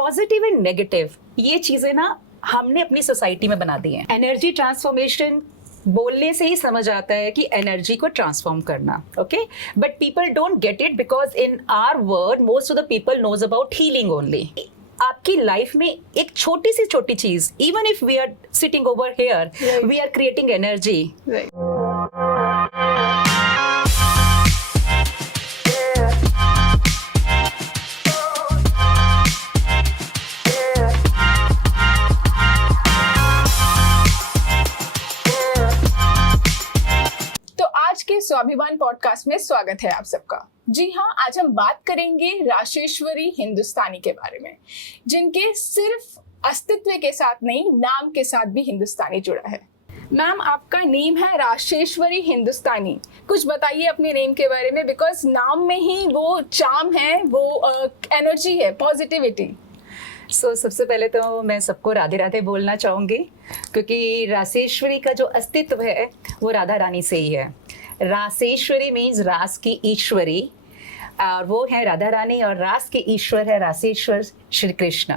Positive and negative ये चीजें ना हमने अपनी सोसाइटी में बना दी हैं। एनर्जी ट्रांसफॉर्मेशन बोलने से ही समझ आता है कि एनर्जी को ट्रांसफॉर्म करना, okay, but people don't get it because in our world most of the people knows about healing only. आपकी लाइफ में एक छोटी चीज, even if we are sitting over here, we are creating energy. Swabhiman podcast में स्वागत है आप सबका। जी हाँ, आज हम बात करेंगे राशेश्वरी हिंदुस्तानी के बारे में, जिनके सिर्फ अस्तित्व के साथ नहीं, नाम के साथ भी हिंदुस्तानी जुड़ा है। मैम, आपका नेम है राशेश्वरी हिंदुस्तानी। कुछ बताइए अपने नेम के बारे में, बिकॉज नाम में ही वो चार्म है, वो एनर्जी है, पॉजिटिविटी। सबसे पहले तो मैं सबको राधे राधे बोलना चाहूँगी, क्योंकि राशेश्वरी का जो अस्तित्व है वो राधा रानी से ही है। रासेश्वरी मीन्स रास की ईश्वरी, और वो है राधा रानी, और रास के ईश्वर है रासेश्वर श्री कृष्ण।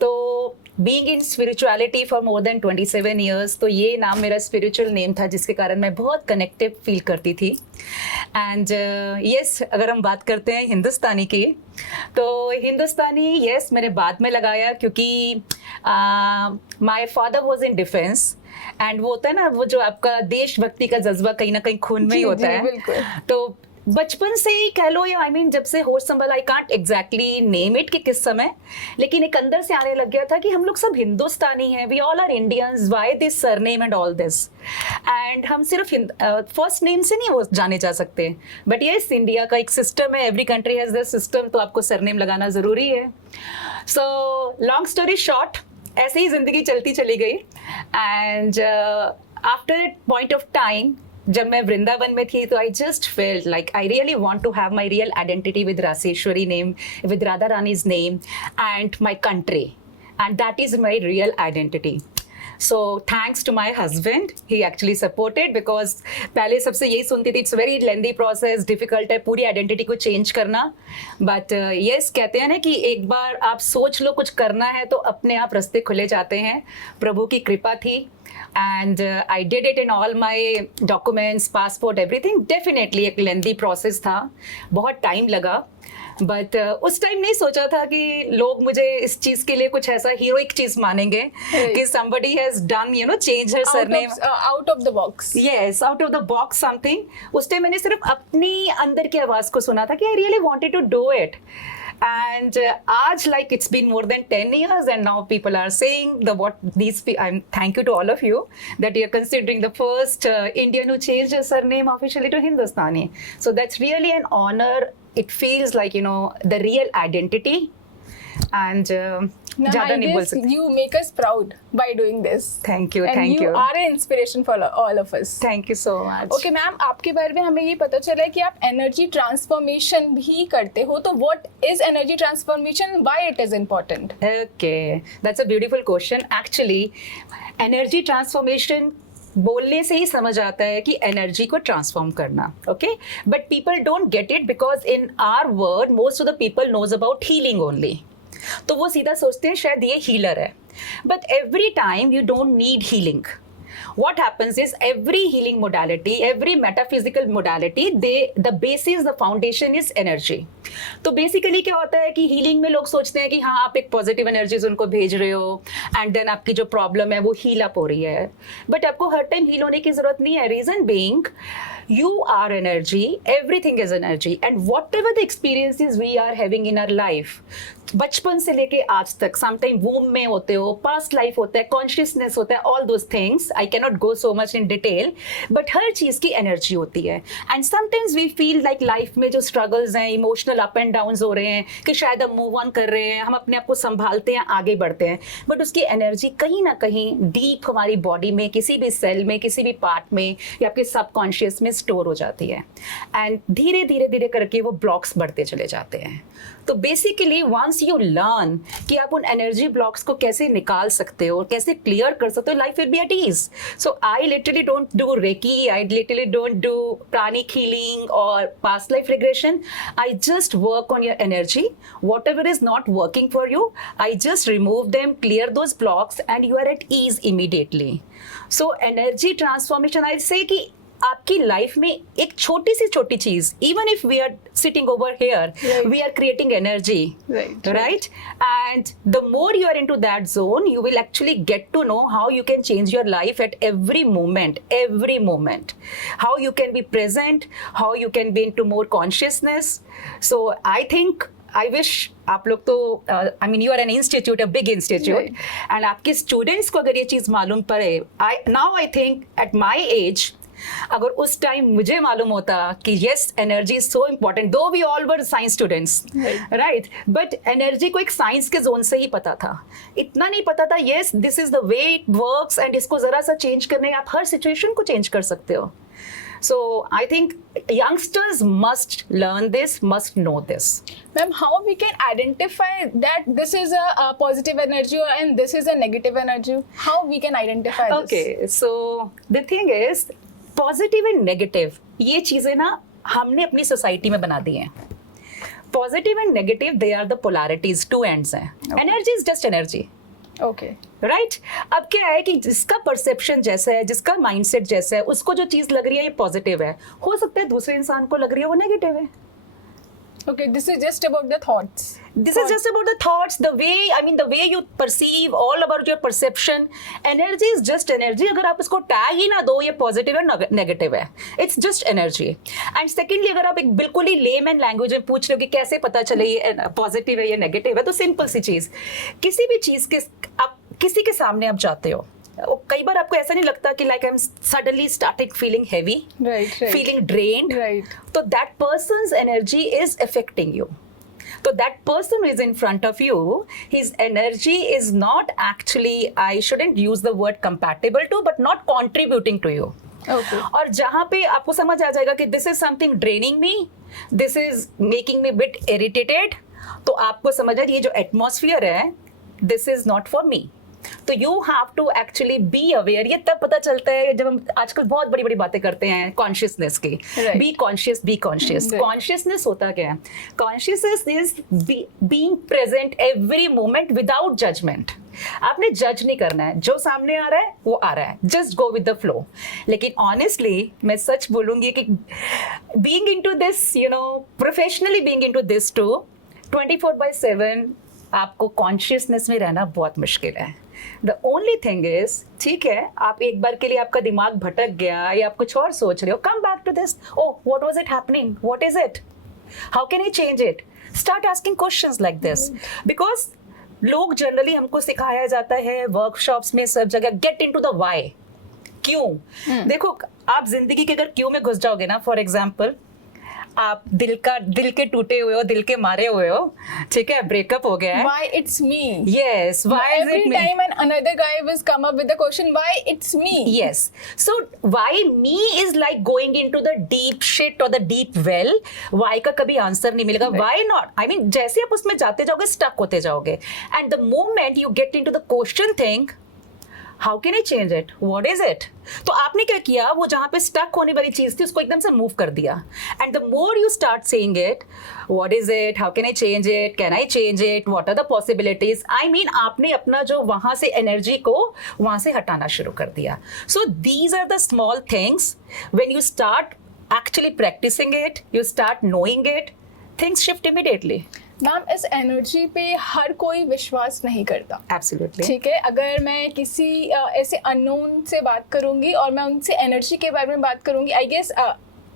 तो being in spirituality for more than 27 years, तो ये नाम मेरा स्पिरिचुअल नेम था, जिसके कारण मैं बहुत कनेक्टिव फील करती थी। एंड यस, अगर हम बात करते हैं हिंदुस्तानी की, तो हिंदुस्तानी यस मैंने बाद में लगाया, क्योंकि my father was in defence, and वो होता है ना, वो जो आपका देशभक्ति का जज्बा कहीं ना कहीं खून में ही होता है। तो बचपन से ही कह लो, या आई मीन जब से होश संभाला, I can't exactly name it कि किस समय, लेकिन एक अंदर से आने लग गया था कि हम लोग सब हिंदुस्तानी हैं, we all are Indians, why this surname and all this. And हम सिर्फ फर्स्ट नेम से नहीं वो जाने जा सकते, बट यस, इंडिया का एक सिस्टम है, every country has this system, तो आपको सरनेम लगाना जरूरी है। सो लॉन्ग स्टोरी शॉर्ट, ऐसे ही जिंदगी चलती चली गई। And after at point of time, जब मैं वृंदावन में थी, तो I just felt like I really want to have my real identity with Raseshwari name, with Radha Rani's name and my country, and that is my real identity. So thanks to my husband, he actually supported, because पहले सबसे यही सुनती थी, it's very lengthy process, difficult है पूरी identity को change करना, but yes, कहते हैं ना कि एक बार आप सोच लो कुछ करना है तो अपने आप रास्ते खुले जाते हैं। प्रभु की कृपा थी, and I did it in all my documents, passport, everything. Definitely एक lengthy process था, बहुत टाइम लगा, बट उस टाइम नहीं सोचा था कि लोग मुझे इस चीज के लिए कुछ ऐसा हीरोइक चीज मानेंगे कि somebody has done, you know, change her surname out of the box. Yes, out of the box something. उस टाइम मैंने सिर्फ अपनी अंदर की आवाज को सुना था कि I really wanted to do it. And आज like it's been more than 10 years, and now people are saying thank you to all of you that you are considering the first Indian who changed her surname officially to Hindustani. So that's really an honor. It feels like, you know, the real identity. And ज़्यादा नहीं बोल सकती। You make us proud by doing this. Thank you, and thank you. You are an inspiration for all of us. Thank you so much. Okay, ma'am, आपके बारे में हमें ये पता चला है कि आप एनर्जी ट्रांसफॉर्मेशन भी करते हो, तो what is energy transformation? Why it is important? Okay, that's a beautiful question. Actually, energy transformation बोलने से ही समझ आता है कि एनर्जी को ट्रांसफॉर्म करना, okay, but people don't get it because in our world most of the people knows about healing only. तो वो सीधा सोचते हैं शायद ये हीलर है, but every time you don't need healing. What happens is every healing modality, every metaphysical modality, the basis, the foundation is energy. तो basically क्या होता है कि हीलिंग में लोग सोचते हैं कि हाँ, आप एक पॉजिटिव एनर्जीज उनको भेज रहे हो, एंड देन आपकी जो प्रॉब्लम है वो हील अप हो रही है, बट आपको हर टाइम हील होने की जरूरत नहीं है। Reason being you are energy, everything is energy, and whatever the experiences we are having in our life, बचपन से लेके आज तक, समटाइम वूम में होते हो, पास्ट लाइफ होता है, कॉन्शियसनेस होता है, all those things, I can not go so much in detail, but हर चीज की एनर्जी होती है। And sometimes we feel like life में जो स्ट्रगल्स हैं, इमोशनल अप एंड डाउन हो रहे हैं, कि शायद हम मूव ऑन कर रहे हैं, हम अपने आप को संभालते हैं, आगे बढ़ते हैं, बट उसकी एनर्जी कहीं ना कहीं डीप हमारी बॉडी में, किसी भी सेल में, किसी भी पार्ट में, या आपके सबकॉन्शियस में स्टोर हो जाती है एंड धीरे धीरे धीरे करके वो ब्लॉक्स बढ़ते चले जाते हैं. तो बेसिकली वंस यू लर्न कि आप उन एनर्जी ब्लॉक्स को कैसे निकाल सकते हो, कैसे क्लियर कर सकते हो, life will be at ease. So I literally don't do reiki, I literally don't do pranic healing or past life regression. I just work on your energy. Whatever is not working for you, I just remove them, clear those blocks, and you are at ease immediately. So energy transformation, I'll say कि आपकी life में एक छोटी सी छोटी चीज, even if we are sitting over here, we are creating energy, right? And the more you are into that zone, you will actually get to know how you can change your life at every moment, how you can be present, how you can be into more consciousness. So I think I wish आप लोग तो I mean you are an institute, a big institute, and आपके students को अगर ये चीज मालूम पड़े, now I think at my age, अगर उस टाइम मुझे मालूम होता कि yes energy is so important, though we all were science students, right, but energy को एक साइंस के जोन से ही पता था, इतना नहीं पता था yes this is the way it works and इसको जरा सा चेंज करने आप हर सिचुएशन को चेंज कर सकते हो. So I think youngsters must learn this, must know this. Ma'am, how we can identify that this is a positive energy and this is a negative energy? How we can identify this? Okay, so the thing is, positive and negative ये चीजें ना हमने अपनी society में बना दी हैं. Positive and negative they are the polarities, two ends हैं. Energy is just energy. Okay, right. अब क्या है कि जिसका परसेप्शन जैसा है, जिसका माइंडसेट जैसा है, उसको जो चीज लग रही है ये पॉजिटिव है, हो सकता है दूसरे इंसान को लग रही है वो नेगेटिव है. Okay, this is just about the thoughts. This is just about the thoughts, the way you perceive, all about your perception. Energy is just energy. अगर आप इसको टैग ही ना दो ये पॉजिटिव है नेगेटिव है, it's just energy. And secondly, अगर आप एक बिल्कुल ही लेमैन लैंग्वेज में पूछ रहे हो कि कैसे पता चले ये पॉजिटिव है या नेगेटिव है, तो सिंपल सी चीज, किसी भी चीज के आप किसी के सामने आप जाते हो, कई बार आपको ऐसा नहीं लगता कि like I am suddenly started feeling heavy, feeling drained, तो that person's energy is affecting you. So that person who is in front of you, his energy is not actually, I shouldn't use the word compatible to, but not contributing to you. Okay. और जहाँ पे आपको समझ आ जाएगा कि this is something draining me, this is making me bit irritated, तो आपको समझ आ ये जो atmosphere है, this is not for me. तो you have to actually be aware. ये तब पता चलता है जब हम आजकल बहुत बड़ी बड़ी बातें करते हैं कॉन्शियसनेस की. Be conscious, be conscious. Consciousness होता क्या है? Consciousness is being present every moment without judgement. आपने जज नहीं करना है, जो सामने आ रहा है वो आ रहा है, just go with the flow. लेकिन ऑनेस्टली मैं सच बोलूंगी कि being into this, you know, professionally being into this to 24/7 आपको कॉन्शियसनेस में रहना बहुत मुश्किल है. द ओनली थिंग इज, ठीक है, आप एक बार के लिए आपका दिमाग भटक गया या आप कुछ और सोच रहे हो, come back to this. Oh, what was it happening, what is it, how can I change it. Start asking questions like this, because लोग जनरली हमको सिखाया जाता है वर्कशॉप्स में सब जगह, गेट इनटू द व्हाई. क्यों? देखो, आप जिंदगी के अगर क्यों में घुस जाओगे ना, फॉर एग्जाम्पल आप दिल के टूटे हुए हो, दिल के मारे हुए हो, ठीक है, ब्रेकअप हो गया है. Why it's me? Yes, why is it me? Every time another guy will come up with the question, why it's me? Yes. So why me is like going into the deep shit or the deep well. Why का कभी answer नहीं मिलेगा. Why not? I mean, जैसे आप उसमें जाते जाओगे stuck होते जाओगे. And the moment you get into the question thing, how can I change it? What is it? तो आपने क्या किया, वो जहाँ पे स्टक होने वाली चीज थी उसको एकदम से मूव कर दिया. And the more you start saying it, what is it? How can I change it? Can I change it? What are the possibilities? I mean, आपने अपना जो वहाँ से एनर्जी को वहाँ से हटाना शुरू कर दिया. So these are the small things. When you start actually practicing it, you start knowing it, things shift immediately. Ma'am, इस एनर्जी पे हर कोई विश्वास नहीं करता. Absolutely. ठीक है, अगर मैं किसी ऐसे अननोन से बात करूंगी और मैं उनसे एनर्जी के बारे में बात करूंगी, I guess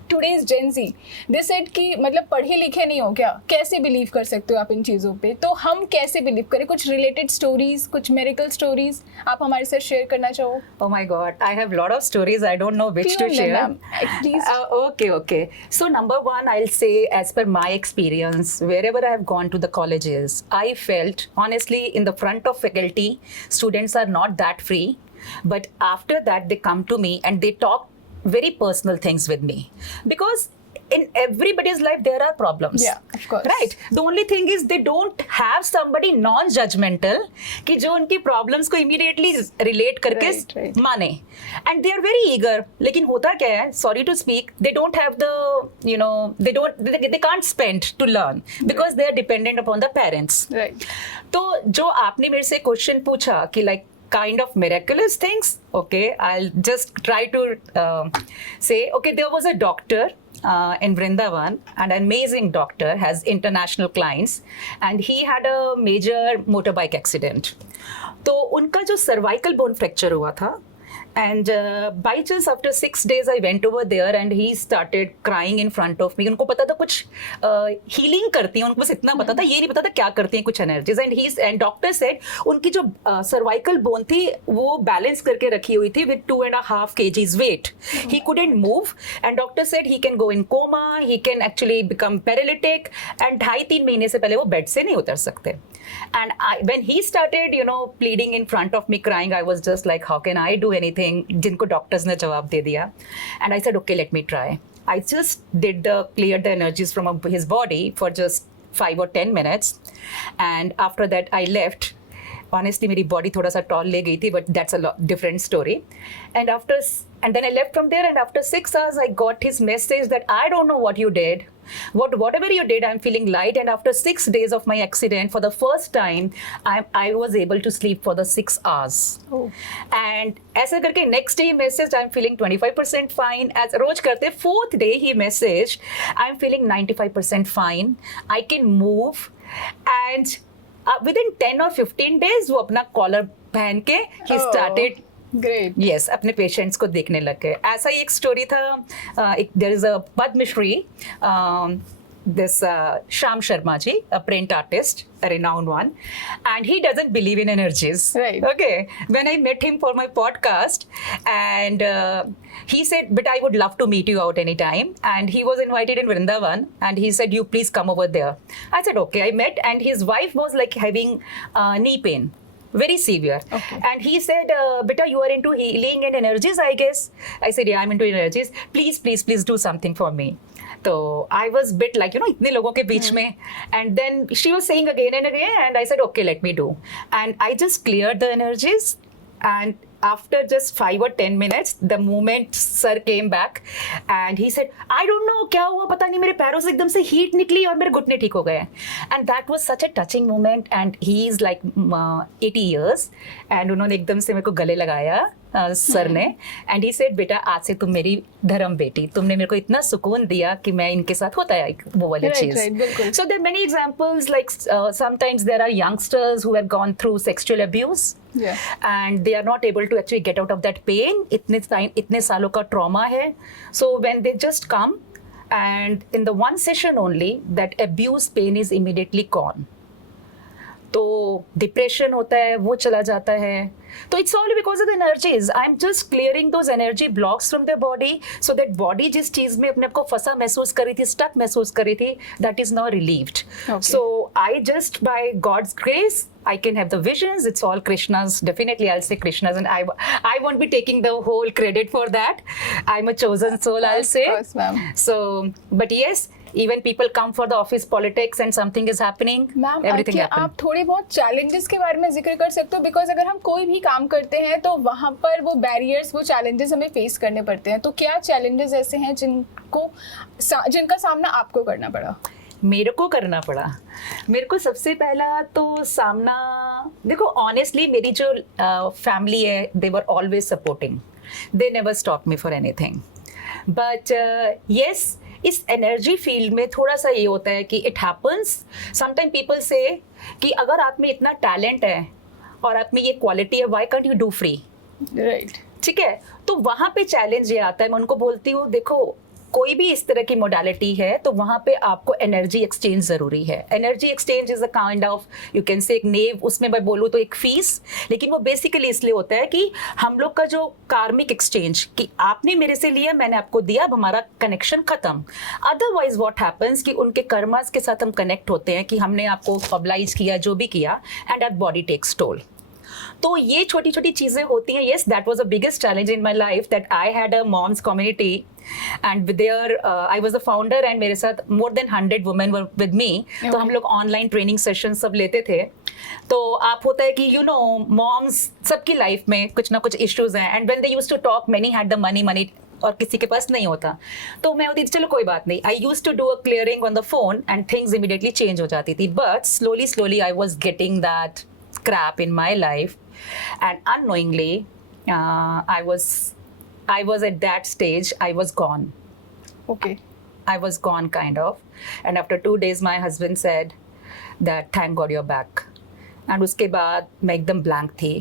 today's gen Z they said कि मतलब पढ़े लिखे नहीं हो क्या, कैसे बिलीव कर सकते हो आप इन चीज़ों पे. तो हम कैसे बिलीव करें? कुछ रिलेटेड स्टोरीज, कुछ मिरेकल स्टोरीज आप हमारे साथ शेयर करना चाहो? Oh my God, I have lot of stories. I don't know which to share. Please. Okay. So number one, I'll say, as per my experience, wherever I have gone to the colleges, I felt honestly in the front of faculty, students are not that free. But after that, they come to me and they talk very personal things with me, because in everybody's life there are problems. Yeah, of course. Right. The only thing is they don't have somebody non-judgmental कि जो उनकी problems को immediately relate करके Right. माने. And they are very eager. लेकिन होता क्या है? Sorry to speak, they don't have the, they can't spend to learn because they are dependent upon the parents. Right. तो जो आपने मेरे से क्वेश्चन पूछा कि like kind of miraculous things, okay, I'll just try to say, okay, there was a doctor in Vrindavan, an amazing doctor, has international clients, and he had a major motorbike accident. तो उनका जो cervical bone fracture हुआ था, and by chance after 6 days I went over there and he started crying in front of me. उनको पता था कुछ healing करती हैं, उनको बस इतना पता था, ये नहीं पता था क्या करती हैं कुछ energies. And doctor said उनकी जो cervical bone थी वो balance करके रखी हुई थी with 2.5 kgs weight. He couldn't move and doctor said he can go in coma, he can actually become paralytic, and 2.5-3 महीने से पहले वो बेड से नहीं उतर सकते. And when he started, pleading in front of me, crying, I was just like, how can I do anything? जिनको doctors ने जवाब दे दिया. And I said, okay, let me try. I just cleared the energies from his body for just 5 or 10 minutes. And after that, I left. Honestly, मेरी body थोड़ा सा tall ले गई थी, but that's a different story. And then I left from there, and after 6 hours, I got his message that I don't know what you did. Whatever you did, I'm feeling light. And after 6 days of my accident, for the first time, I was able to sleep for the 6 hours. Oh. And ऐसे करके next day he messaged, I'm feeling 25% fine. As रोज करते 4th day he messaged, I'm feeling 95% fine. I can move. And within 10 or 15 days, वो अपना collar पहन के he started. Great. Yes, अपने patients को देखने लग गए. ऐसा ही एक स्टोरी था. There is a Padmashri, this Shyam Sharma ji, a print artist, a renowned one, and he doesn't believe in energies. Right. Okay. When I met him for my podcast, and he said, "But I would love to meet you out anytime." And he was invited in Vrindavan, and he said, "You please come over there." I said, "Okay." I met, and his wife was like having knee pain. Very severe. Okay. And he said, beta, you are into healing and energies, I guess. I said, yeah, I'm into energies. Please do something for me. So I was bit like, इतने लोगों के बीच में. And then she was saying again and again, and I said, okay, let me do. And I just cleared the energies. And after just 5 or 10 minutes, the moment sir came back, and he said, I don't know क्या हुआ, पता नहीं, मेरे पैरों से एकदम से heat निकली और मेरे घुटने ठीक हो गए. And that was such a touching moment. And he is like 80 years, and उन्होंने एकदम से मेरे को गले लगाया सर ने. एंड ही सेड, बेटा आज से तुम मेरी धर्म बेटी, तुमने मेरे को इतना सुकून दिया कि मैं इनके साथ होता है वो वाली चीज. So there many examples, like sometimes there are youngsters who have gone through sexual abuse, and they are not able to actually get out of that pain. इतने सालों का trauma है. So when they just come, and in the one session only, that abuse pain is immediately gone. तो depression होता है वो चला जाता है. तो it's all because of the energies. I am just clearing those energy blocks from the body, so that body जिस चीज में अपने आप को फंसा महसूस कर रही थी, स्टक महसूस कर रही थी, that is now relieved. So I just by God's grace I can have the visions. It's all Krishna's. Definitely, I'll say Krishna's, and I won't be taking the whole credit for that. I'm a chosen soul, I'll say. Of course, ma'am. So, but yes, even people come for the office politics, and something is happening. Ma'am, Everything happens. आप थोड़े बहुत challenges के बारे में जिक्र कर सकते हो, बिकॉज अगर हम कोई भी काम करते हैं तो वहाँ पर वो बैरियर्स, वो challenges हमें फेस करने पड़ते हैं. तो क्या challenges ऐसे हैं जिनका सामना आपको करना पड़ा? मेरे को करना पड़ा. मेरे को सबसे पहला तो सामना, देखो ऑनेस्टली मेरी जो फैमिली है, they were always supporting. They never stop me for anything. But yes, इस एनर्जी फील्ड में थोड़ा सा ये होता है कि इट हैपन्स समटाइम. पीपल से कि अगर आप में इतना टैलेंट है और आप में ये क्वालिटी है, why can't you do free? Right. ठीक है. तो वहाँ पे चैलेंज ये आता है. मैं उनको बोलती हूँ, देखो कोई भी इस तरह की मोडालिटी है तो वहाँ पे आपको एनर्जी एक्सचेंज जरूरी है. Energy exchange is a kind of, you can say एक नेव, उसमें मैं बोलूँ तो एक फीस, लेकिन वो बेसिकली इसलिए होता है कि हम लोग का जो कार्मिक एक्सचेंज, कि आपने मेरे से लिया, मैंने आपको दिया, अब हमारा कनेक्शन खत्म. अदरवाइज व्हाट हैपेंस कि उनके कर्मास के साथ हम कनेक्ट होते हैं कि हमने आपको पब्लाइज किया, जो भी किया, and our body takes toll. तो ये छोटी छोटी चीज़ें होती हैं. Yes, that was the biggest challenge in my life that I had a mom's community and there I was the founder and मेरे साथ more than 100 women were with me. तो हम लोग ऑनलाइन ट्रेनिंग सेशन सब लेते थे. तो आप होता है कि मॉम्स सबकी लाइफ में कुछ ना कुछ इश्यूज हैं and when they used to talk many had the money और किसी के पास नहीं होता. तो मैं होती थी चलो कोई बात नहीं. I used to do a clearing on the phone and things immediately change हो जाती थी. But slowly I was getting that crap in my life and unknowingly I was at that stage, I was gone. Okay. I was gone kind of. And after 2 days my husband said that thank God you're back. And उसके बाद मैं एकदम blank थी.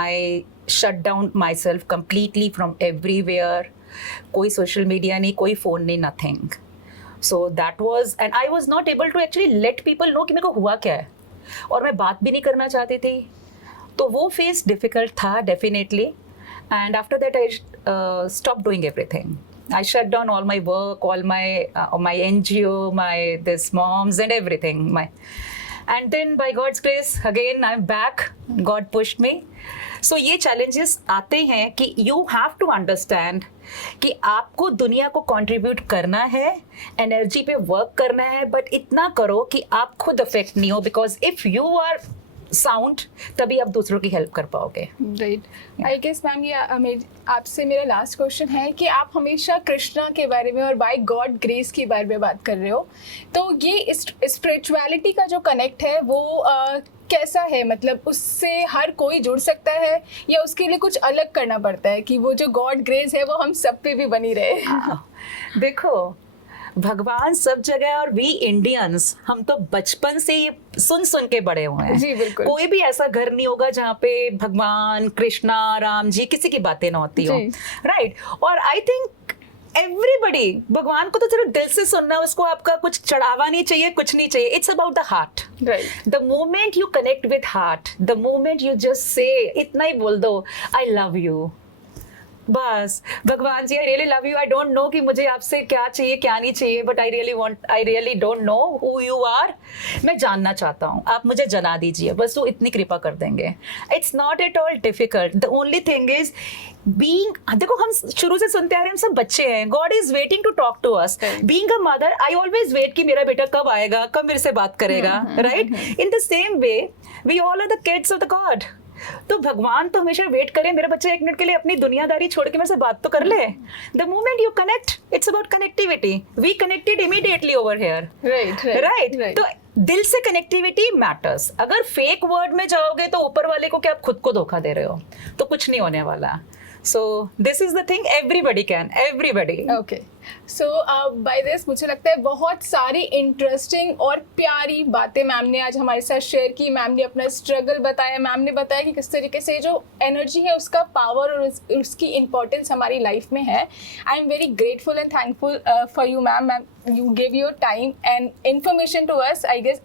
I shut down myself completely from everywhere. कोई social media नहीं, कोई phone नहीं, nothing. So that was, and I was not able to actually let people know कि मेरे को हुआ क्या है. और मैं बात भी नहीं करना चाहती थी. तो वो phase difficult था definitely. And after that, I stopped doing everything. I shut down all my work, all my NGO, this moms and everything. And then by God's grace, again I'm back. God pushed me. So ये challenges आते हैं कि you have to understand कि आपको दुनिया को contribute करना है, energy पे work करना है, but इतना करो कि आप खुद affect नहीं हो, because if you are sound तभी आप दूसरों की हेल्प कर पाओगे. राइट. आई गेस मैम ये आपसे मेरा लास्ट क्वेश्चन है कि आप हमेशा कृष्णा के बारे में और बाय गॉड ग्रेस के बारे में बात कर रहे हो. तो ये स्पिरिचुअलिटी का जो कनेक्ट है वो कैसा है? मतलब उससे हर कोई जुड़ सकता है या उसके लिए कुछ अलग करना पड़ता है कि वो जो गॉड ग्रेस है वो हम सब पे भी बनी रहे? देखो, भगवान सब जगह है और वी इंडियंस हम तो बचपन से ये सुन के बड़े हुए हैं. जी बिल्कुल. कोई भी ऐसा घर नहीं होगा जहाँ पे भगवान कृष्णा राम जी किसी की बातें ना होती हो. राइट. और आई थिंक एवरीबडी भगवान को तो सिर्फ दिल से सुनना, उसको आपका कुछ चढ़ावा नहीं चाहिए, कुछ नहीं चाहिए. It's about the heart. The moment you connect with heart, the moment you just say इतना ही बोल दो आई लव यू, बस भगवान जी I really love you. I don't know कि मुझे आपसे क्या चाहिए क्या नहीं चाहिए, but I really don't know who you are. मैं जानना चाहता हूँ, आप मुझे जना दीजिए, बस वो इतनी कृपा कर देंगे. It's not at all difficult. The only thing is being, देखो हम शुरू से सुनते आ रहे हैं, हम सब बच्चे हैं. God is waiting to talk to us. Being a mother I always wait कि मेरा बेटा कब आएगा, कब मेरे से बात करेगा. Right. In the same way we all are the kids of the God. तो भगवान तो हमेशा वेट करे मेरा बच्चा 1 मिनट के लिए अपनी दुनियादारी छोड़ के मेरे से बात तो कर ले. The moment you connect, it's about connectivity. We connected immediately over here. Right. तो दिल से कनेक्टिविटी मैटर्स. अगर फेक वर्ड में जाओगे तो ऊपर वाले को क्या आप खुद को धोखा दे रहे हो, तो कुछ नहीं होने वाला. So this is the thing, everybody can, everybody. Okay. So by this मुझे लगता है बहुत सारी इंटरेस्टिंग और प्यारी बातें मैम ने आज हमारे साथ शेयर की. मैम ने अपना स्ट्रगल बताया, मैम ने बताया कि किस तरीके से जो एनर्जी है उसका पावर और उसकी इम्पोर्टेंस हमारी लाइफ में है. I am very grateful and thankful for you ma'am. You give your time and information to us. I guess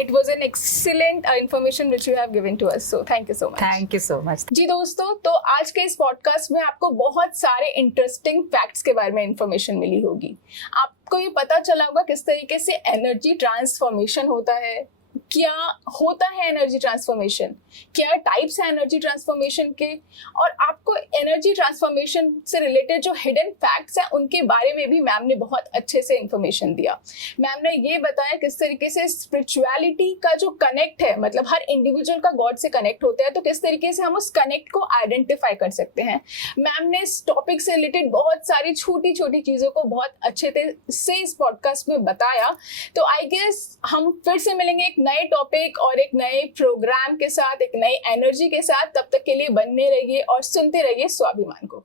it was an excellent information which you have given to us, so thank you so much. Thank you so much. जी दोस्तों, तो आज के इस podcast में आपको बहुत सारे interesting facts के बारे में इंफॉर्मेशन मिली होगी. आपको ये पता चला होगा किस तरीके से एनर्जी ट्रांसफॉर्मेशन होता है, क्या होता है एनर्जी ट्रांसफॉर्मेशन, क्या टाइप्स है एनर्जी ट्रांसफॉर्मेशन के, और आपको एनर्जी ट्रांसफॉर्मेशन से रिलेटेड जो हिडन फैक्ट्स हैं उनके बारे में भी मैम ने बहुत अच्छे से इंफॉर्मेशन दिया. मैम ने ये बताया किस तरीके से स्पिरिचुअलिटी का जो कनेक्ट है, मतलब हर इंडिविजुअल का गॉड से कनेक्ट होता है, तो किस तरीके से हम उस कनेक्ट को आइडेंटिफाई कर सकते हैं. मैम ने इस टॉपिक से रिलेटेड बहुत सारी छोटी छोटी चीज़ों को बहुत अच्छे से इस पॉडकास्ट में बताया. तो आई गेस हम फिर से मिलेंगे एक नए टॉपिक और एक नए प्रोग्राम के साथ, एक नई एनर्जी के साथ. तब तक के लिए बने रहिए और सुनते रहिए स्वाभिमान को.